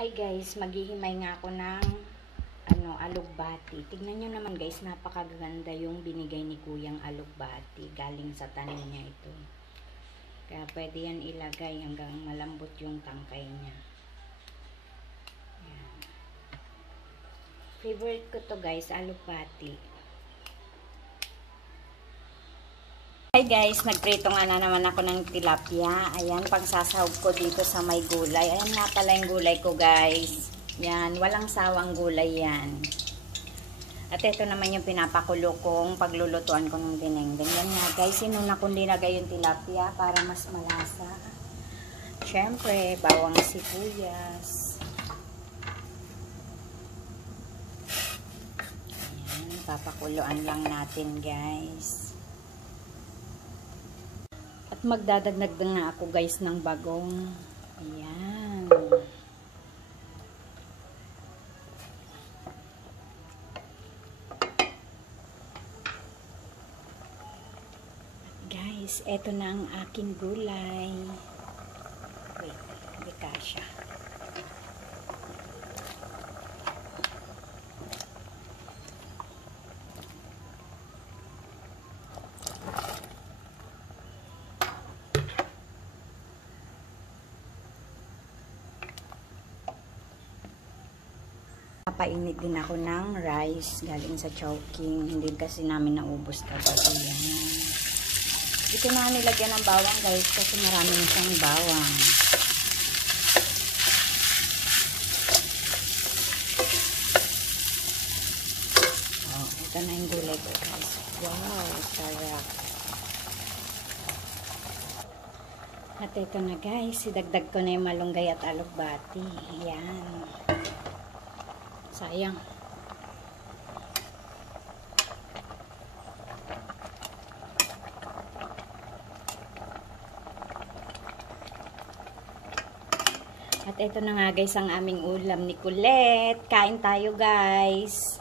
Hi guys, maghihimay nga ako ng alugbati. Tignan nyo naman guys, napakaganda yung binigay ni Kuyang alugbati. Galing sa tanim niya ito. Kaya pwede yan ilagay hanggang malambot yung tangkay niya. Yan. Favorite ko to guys, alugbati. Hi guys, nagprito nga na naman ako ng tilapia. Ayan, pangsasahog ko dito sa may gulay. Ayan nga pala yung gulay ko guys. Yan, walang sawang gulay yan. At ito naman yung pinapakulo kong paglulutuan ko ng dinengdeng. Yan nga guys, sinuna kong dinagay yung tilapia para mas malasa. Siyempre, bawang sibuyas. Ayan, papakuluan lang natin guys. At magdadagdag na ako guys ng bagong. Ayan. Guys, eto na ang aking gulay. Wait, hindi kasya. Painit din ako ng rice galing sa Chowking. Hindi kasi namin naubos kagabi. Ito na nilagyan ng bawang guys kasi marami siyang bawang. Oh, ito na yung gulay ko guys. Wow, sarap. At ito na guys, idagdag ko na yung malunggay at alugbati. Ayan. Sayang. At ito na nga guys ang aming ulam ni Colette. Kain tayo guys.